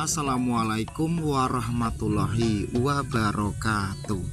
Assalamualaikum warahmatullahi wabarakatuh.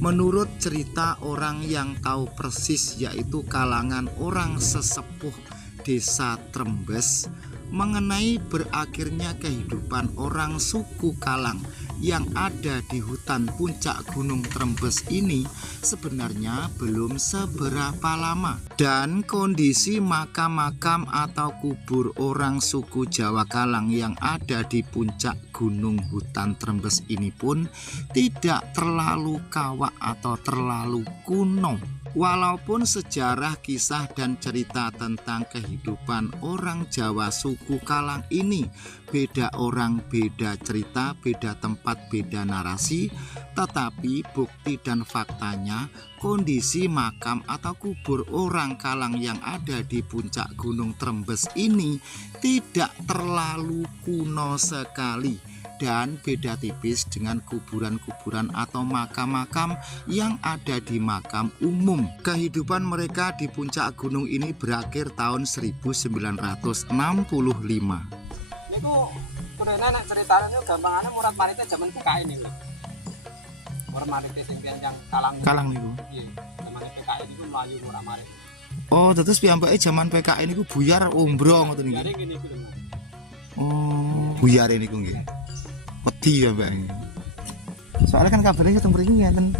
Menurut cerita orang yang tahu persis, yaitu kalangan orang sesepuh desa Trembes, mengenai berakhirnya kehidupan orang suku Kalang yang ada di hutan puncak Gunung Trembes ini sebenarnya belum seberapa lama, dan kondisi makam-makam atau kubur orang suku Jawa Kalang yang ada di puncak Gunung Hutan Trembes ini pun tidak terlalu kawak atau terlalu kuno. Walaupun sejarah, kisah, dan cerita tentang kehidupan orang Jawa suku Kalang ini beda orang, beda cerita, beda tempat, beda narasi, tetapi bukti dan faktanya kondisi makam atau kubur orang Kalang yang ada di puncak Gunung Trembes ini tidak terlalu kuno sekali dan beda tipis dengan kuburan-kuburan atau makam-makam yang ada di makam umum. Kehidupan mereka di puncak gunung ini berakhir tahun 1965. Niku kudune nek ceritane gampangane Murat Marit zaman PKI niku. Murat Marit sing yang Kalang niku. Iya, zaman PKI niku mlayu Murat Marit. Oh, terus piyambake zaman PKI niku buyar umbro ngoten niku. Buyare ngene iku lho. Oh, buyare niku nggih. Wedi ya, Mbak. Soalnya kan kabarnya ketemu mriki ngeten.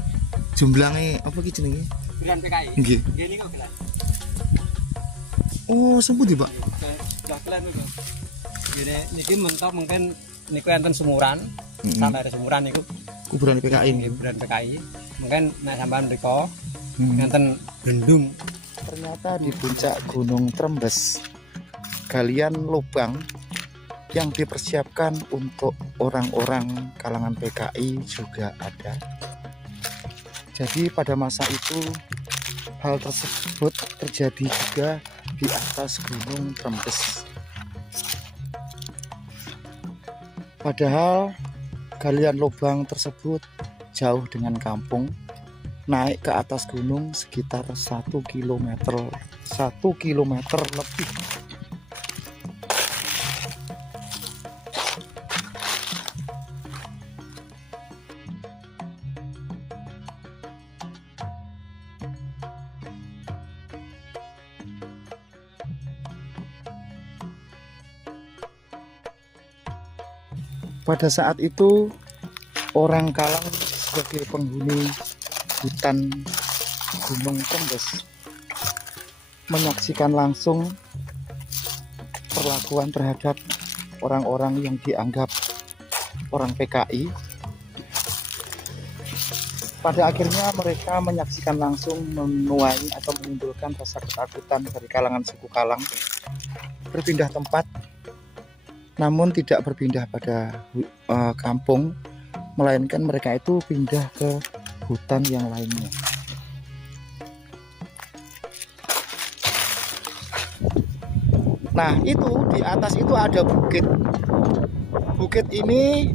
Jumlange apa ki jenenge? Gelan PKI. Nggih. Nggih niku gelan. Oh, sing pundi, Pak? Gelan niku. Jadi niki mentok mungkin niku enten sumuran, sampai ada sumuran niku. Kuburan PKI. Kuburan PKI. Mungkin nek sampean mriko enten bendung. Ternyata di puncak Gunung Trembes galian lubang yang dipersiapkan untuk orang-orang kalangan PKI juga ada. Jadi pada masa itu hal tersebut terjadi juga di atas Gunung Trembes. Padahal galian lubang tersebut jauh dengan kampung, naik ke atas gunung sekitar 1 kilometer lebih. Pada saat itu orang Kalang sebagai penghuni hutan Gunung Trembes menyaksikan langsung perlakuan terhadap orang-orang yang dianggap orang PKI. Pada akhirnya mereka menyaksikan langsung menuai atau menimbulkan rasa ketakutan dari kalangan suku Kalang berpindah tempat, namun tidak berpindah pada kampung, melainkan mereka itu pindah ke hutan yang lainnya. Nah, itu di atas itu ada bukit. Bukit ini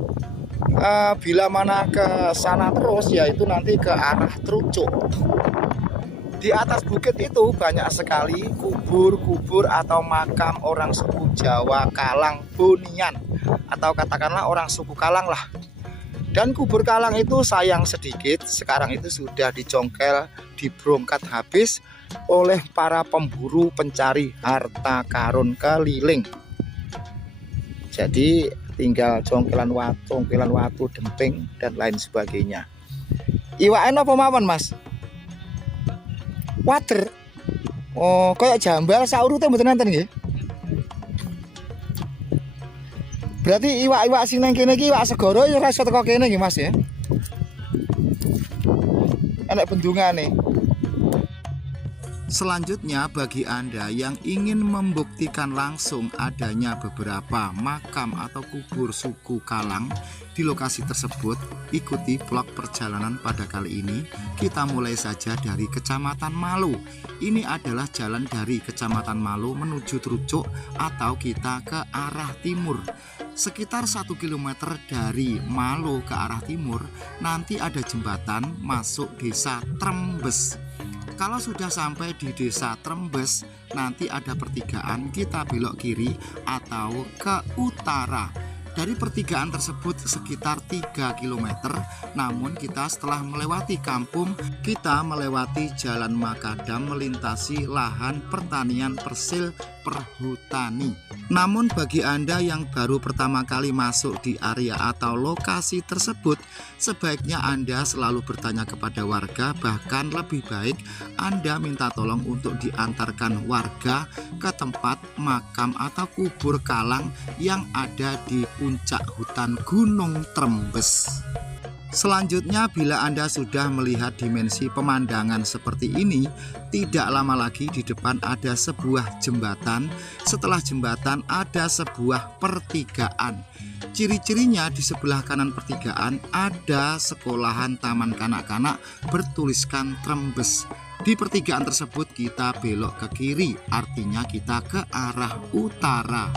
bila mana ke sana terus, yaitu nanti ke arah Trucuk. Di atas bukit itu banyak sekali kubur-kubur atau makam orang suku Jawa Kalang Bonian, atau katakanlah orang suku Kalang lah. Dan kubur Kalang itu sayang sedikit, sekarang itu sudah dicongkel, dibrongkat habis oleh para pemburu pencari harta karun keliling. Jadi tinggal congkelan watu, demping, dan lain sebagainya. Iwake napa mawon, Mas? Water. Oh, kayak jambal saurute mboten nenten nggih. Berarti iwak-iwak sing nang kene iki iwak segara ya ora iso teko kene nggih, Mas ya. Enek bendungane. Selanjutnya, bagi Anda yang ingin membuktikan langsung adanya beberapa makam atau kubur suku Kalang di lokasi tersebut, ikuti vlog perjalanan pada kali ini. Kita mulai saja dari Kecamatan Malu. Ini adalah jalan dari Kecamatan Malu menuju Trucuk atau kita ke arah timur. Sekitar 1 km dari Malu ke arah timur, nanti ada jembatan masuk desa Trembes. Kalau sudah sampai di desa Trembes, nanti ada pertigaan, kita belok kiri atau ke utara. Dari pertigaan tersebut sekitar 3 km, namun kita setelah melewati kampung, kita melewati jalan makadam melintasi lahan pertanian persil perhutani. Namun bagi Anda yang baru pertama kali masuk di area atau lokasi tersebut, sebaiknya Anda selalu bertanya kepada warga, bahkan lebih baik Anda minta tolong untuk diantarkan warga ke tempat makam atau kubur kalang yang ada di puncak hutan Gunung Trembes. Selanjutnya, bila Anda sudah melihat dimensi pemandangan seperti ini, tidak lama lagi di depan ada sebuah jembatan. Setelah jembatan ada sebuah pertigaan. Ciri-cirinya di sebelah kanan pertigaan ada sekolahan taman kanak-kanak bertuliskan Trembes. Di pertigaan tersebut kita belok ke kiri, artinya kita ke arah utara.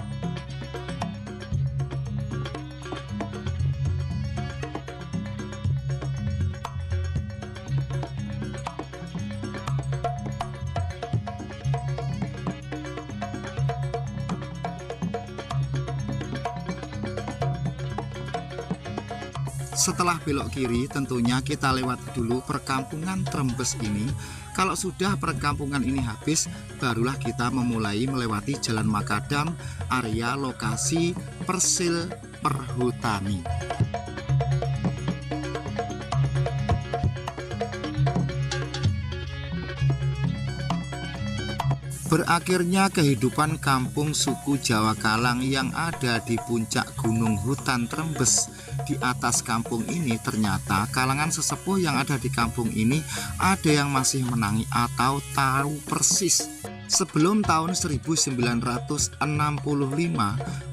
Setelah belok kiri, tentunya kita lewat dulu perkampungan Trembes ini. Kalau sudah perkampungan ini habis, barulah kita memulai melewati jalan makadam, area lokasi persil perhutani. Berakhirnya kehidupan kampung suku Jawa Kalang yang ada di puncak gunung hutan Trembes. Di atas kampung ini ternyata kalangan sesepuh yang ada di kampung ini ada yang masih menangi atau tahu persis. Sebelum tahun 1965,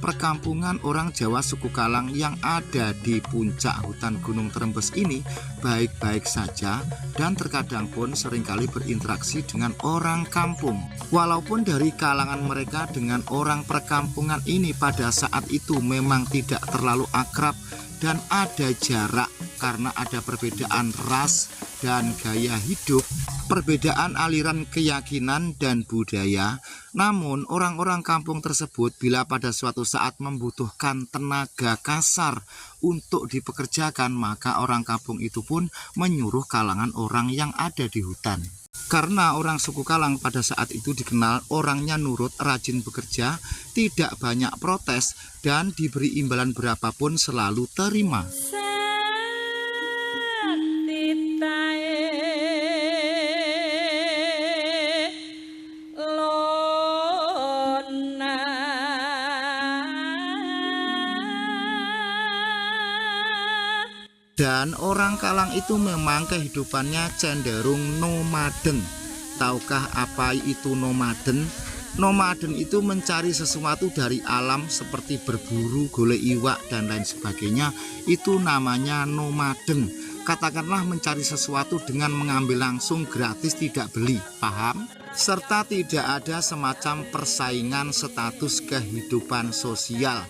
perkampungan orang Jawa suku Kalang yang ada di puncak hutan Gunung Trembes ini baik-baik saja dan terkadang pun seringkali berinteraksi dengan orang kampung. Walaupun dari kalangan mereka dengan orang perkampungan ini pada saat itu memang tidak terlalu akrab dan ada jarak karena ada perbedaan ras dan gaya hidup, perbedaan aliran keyakinan dan budaya. Namun orang-orang kampung tersebut bila pada suatu saat membutuhkan tenaga kasar untuk dipekerjakan, maka orang kampung itu pun menyuruh kalangan orang yang ada di hutan. Karena orang suku Kalang pada saat itu dikenal orangnya nurut, rajin bekerja, tidak banyak protes, dan diberi imbalan berapapun selalu terima. Dan orang Kalang itu memang kehidupannya cenderung nomaden. Tahukah apa itu nomaden? Nomaden itu mencari sesuatu dari alam seperti berburu, golek iwak dan lain sebagainya. Itu namanya nomaden. Katakanlah mencari sesuatu dengan mengambil langsung gratis, tidak beli, paham? Serta tidak ada semacam persaingan status kehidupan sosial.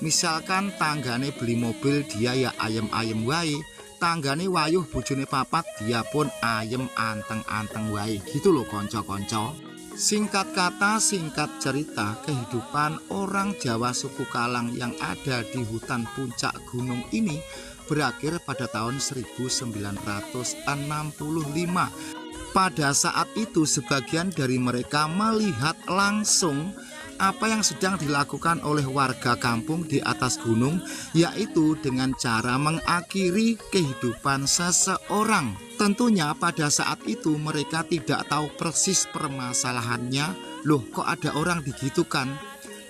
Misalkan tanggane beli mobil, dia ya ayem-ayem wae. Tanggane wayuh bojone papat, dia pun ayem anteng-anteng wae. Gitu loh konco-konco. Singkat kata, singkat cerita, kehidupan orang Jawa suku Kalang yang ada di hutan puncak gunung ini berakhir pada tahun 1965. Pada saat itu sebagian dari mereka melihat langsung apa yang sedang dilakukan oleh warga kampung di atas gunung, yaitu dengan cara mengakhiri kehidupan seseorang. Tentunya pada saat itu mereka tidak tahu persis permasalahannya. Loh, kok ada orang digitukan?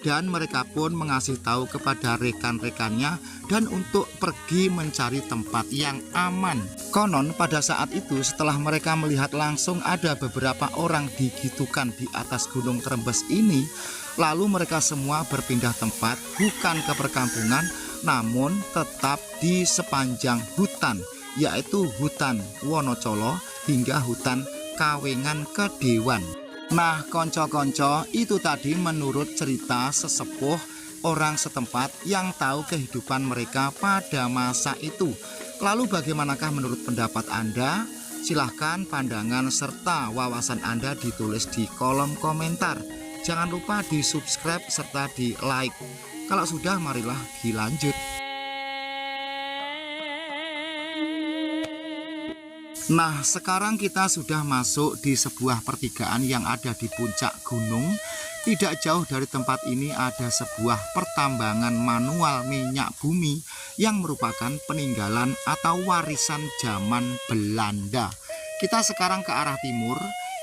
Dan mereka pun mengasih tahu kepada rekan-rekannya dan untuk pergi mencari tempat yang aman. Konon pada saat itu setelah mereka melihat langsung ada beberapa orang digitukan di atas gunung Trembes ini, lalu mereka semua berpindah tempat, bukan ke perkampungan, namun tetap di sepanjang hutan, yaitu hutan Wonocolo hingga hutan Kawengan Kedewan. Nah, konco-konco, itu tadi menurut cerita sesepuh orang setempat yang tahu kehidupan mereka pada masa itu. Lalu bagaimanakah menurut pendapat Anda? Silahkan pandangan serta wawasan Anda ditulis di kolom komentar. Jangan lupa di subscribe serta di like. Kalau sudah, marilah dilanjut. Nah, sekarang kita sudah masuk di sebuah pertigaan yang ada di puncak gunung. Tidak jauh dari tempat ini ada sebuah pertambangan manual minyak bumi yang merupakan peninggalan atau warisan zaman Belanda. Kita sekarang ke arah timur.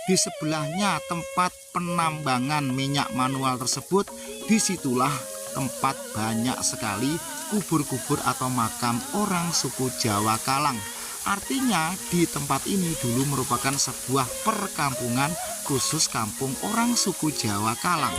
Di sebelahnya tempat penambangan minyak manual tersebut, disitulah tempat banyak sekali kubur-kubur atau makam orang suku Jawa Kalang. Artinya di tempat ini dulu merupakan sebuah perkampungan khusus kampung orang suku Jawa Kalang.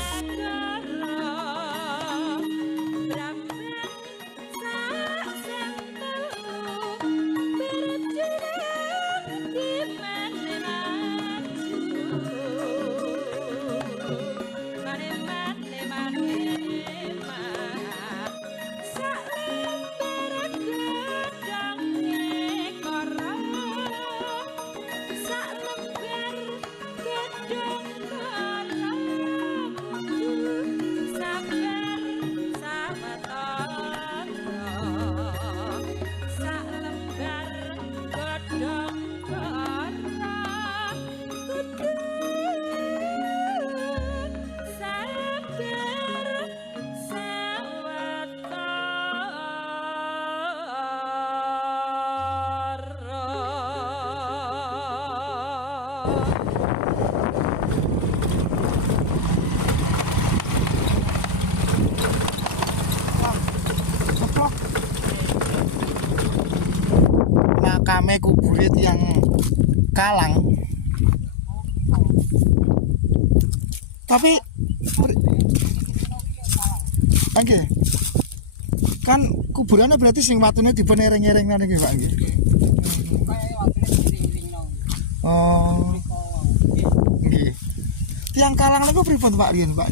Makame kuburit yang Kalang. Tapi oke. Kan kuburannya berarti sing watune dipenereng-ereng nang nggih, Pak nggih. Oh. Nggih. Tiang Kalang niku pripun Pak riyen, Pak?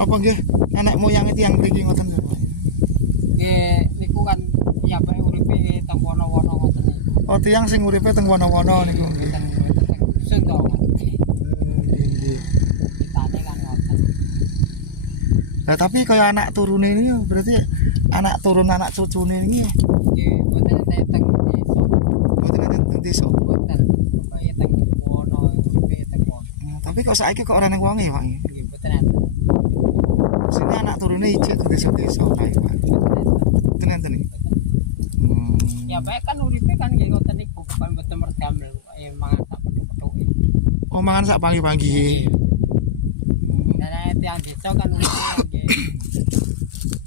Apa nggih nenek moyang itu yang mriki ngoten lho. Nggih niku kan ya bae uripe teng wono-wono ngoten. Oh, tiyang sing uripe teng wono-wono niku nggih. Dusun to. Nggih. Tane kan ngoten. Lah tapi kaya anak turune ini berarti anak turun anak cucune ini Nggih boten teng desa. boten enten teng desa. Boten. Bae teng wono uripe teng wono. Tapi kok saiki kok ora ning wonge, Pak? Nggih boten enten. Sini anak turune ijek ke desa-desa kae, Pak. Boten enten iki. Ya bae kan uripe kan nggih ngoten niku, kan boten merdamel mangan sak petuk-petuke. Oh, mangan sak pagi-pagi. Nah, tiang desa kan nggih.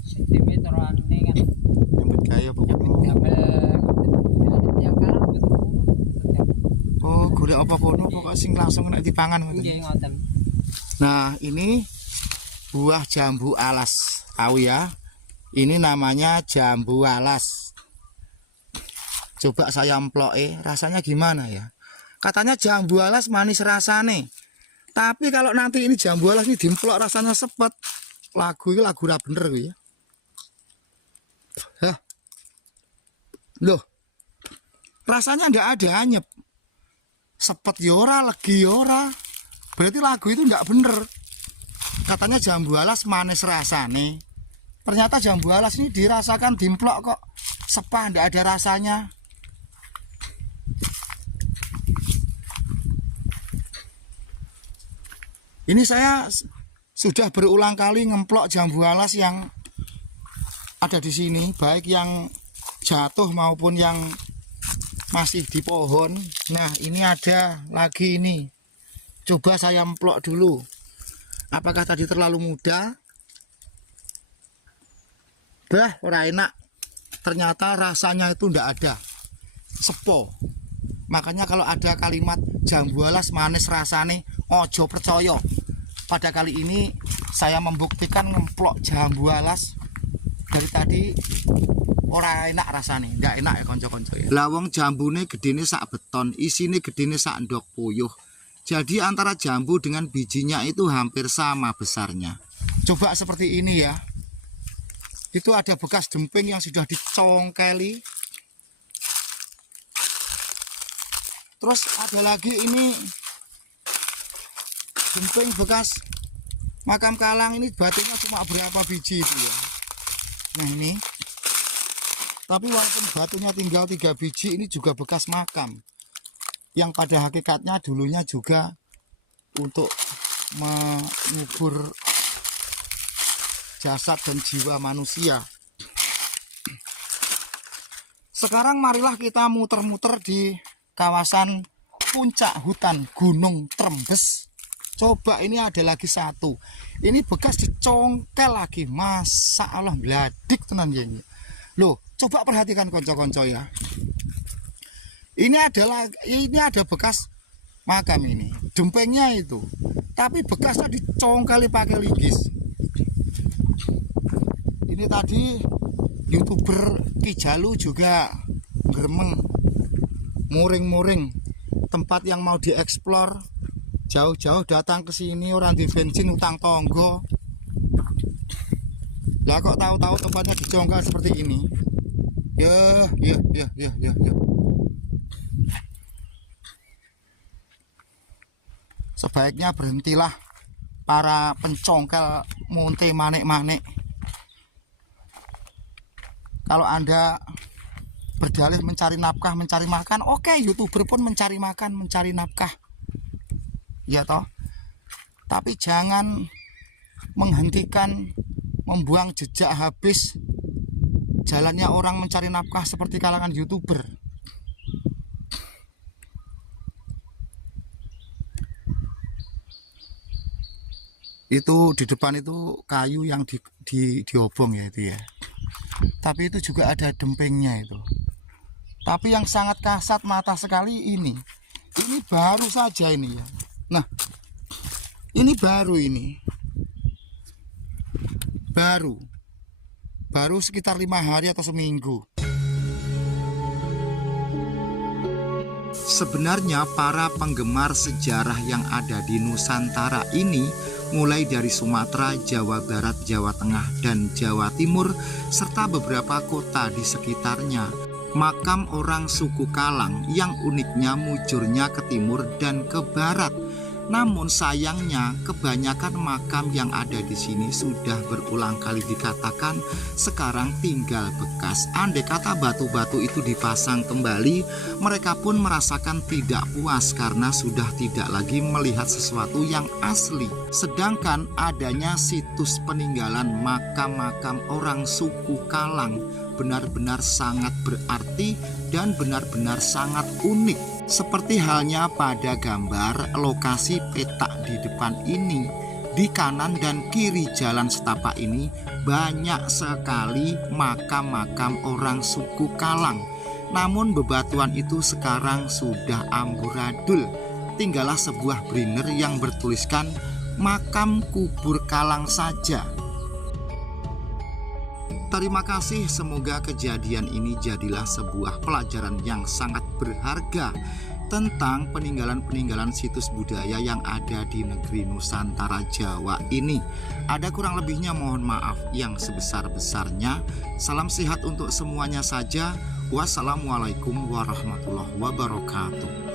Sisteme terane kan Nyambut gawe apa nyambut damel tiang Kalang boten. Oh, golek apa kono pokok sing langsung nek dipangan ngoten. Nggih ngoten. Nah, ini buah jambu alas. Tahu ya? Ini namanya jambu alas. Coba saya emploke, rasanya gimana ya? Katanya jambu alas manis rasane. Tapi kalau nanti ini jambu alas ini dimplok rasanya sepet. Lagu ra bener kuwi ya. Hah. Loh. Rasanya ndak ada anyep. Sepet ya ora, legi ya ora. Berarti lagu itu ndak bener. Katanya jambu alas manis rasane. Ternyata jambu alas ini dirasakan dimplok kok sepah, ndak ada rasanya. Ini saya sudah berulang kali ngemplok jambu alas yang ada di sini, baik yang jatuh maupun yang masih di pohon. Nah, ini ada lagi ini. Coba saya emplok dulu. Apakah tadi terlalu muda? Bah, ora enak. Ternyata rasanya itu ndak ada. Sepo. Makanya kalau ada kalimat jambu alas manis rasane, ojo percaya. Pada kali ini saya membuktikan ngemplok jambu alas dari tadi ora enak rasane, ndak enak ya kanca-kanca ya. Lah wong jambune gedene sak beton, isine gedene sak ndok puyuh. Jadi antara jambu dengan bijinya itu hampir sama besarnya. Coba seperti ini ya. Itu ada bekas demping yang sudah dicongkeli. Terus ada lagi ini demping bekas makam Kalang, ini batunya cuma berapa biji itu ya. Nah ini, tapi walaupun batunya tinggal 3 biji, ini juga bekas makam yang pada hakikatnya dulunya juga untuk mengubur jasad dan jiwa manusia. Sekarang marilah kita muter-muter di kawasan puncak hutan Gunung Trembes. Coba ini ada lagi satu. Ini bekas dicongkel lagi. Masa Allah, bladik tenan ya ini. Loh, coba perhatikan konco-konco ya. Ini ada bekas makam ini. Dempengnya itu. Tapi bekasnya dicongkeli pakai linggis. Ini tadi YouTuber Kijalu juga gremeng muring-muring tempat yang mau dieksplor, jauh-jauh datang ke sini orang di bensin utang tonggo. Lah kok tahu-tahu tempatnya dicongkel seperti ini. Ya. Sebaiknya berhentilah para pencongkel monte manek-manek. Kalau Anda berdalih mencari nafkah, mencari makan, oke, YouTuber pun mencari makan, mencari nafkah. Ya toh. Tapi jangan menghentikan, membuang jejak habis jalannya orang mencari nafkah seperti kalangan YouTuber. Itu di depan itu kayu yang diobong ya itu ya. Tapi itu juga ada dempengnya itu. Tapi yang sangat kasat mata sekali ini baru saja ini ya. Nah, ini baru ini. Baru sekitar 5 hari atau seminggu. Sebenarnya para penggemar sejarah yang ada di Nusantara ini, mulai dari Sumatera, Jawa Barat, Jawa Tengah, dan Jawa Timur, serta beberapa kota di sekitarnya, makam orang suku Kalang yang uniknya mujurnya ke timur dan ke barat. Namun sayangnya kebanyakan makam yang ada di sini sudah berulang kali dikatakan sekarang tinggal bekas. Andai kata batu-batu itu dipasang kembali, mereka pun merasakan tidak puas karena sudah tidak lagi melihat sesuatu yang asli. Sedangkan adanya situs peninggalan makam-makam orang suku Kalang benar-benar sangat berarti dan benar-benar sangat unik. Seperti halnya pada gambar lokasi petak di depan ini, di kanan dan kiri jalan setapak ini banyak sekali makam-makam orang suku Kalang. Namun bebatuan itu sekarang sudah amburadul. Tinggallah sebuah banner yang bertuliskan makam kubur Kalang saja. Terima kasih, semoga kejadian ini jadilah sebuah pelajaran yang sangat berharga tentang peninggalan-peninggalan situs budaya yang ada di negeri Nusantara Jawa ini. Ada kurang lebihnya mohon maaf yang sebesar-besarnya. Salam sehat untuk semuanya saja. Wassalamualaikum warahmatullahi wabarakatuh.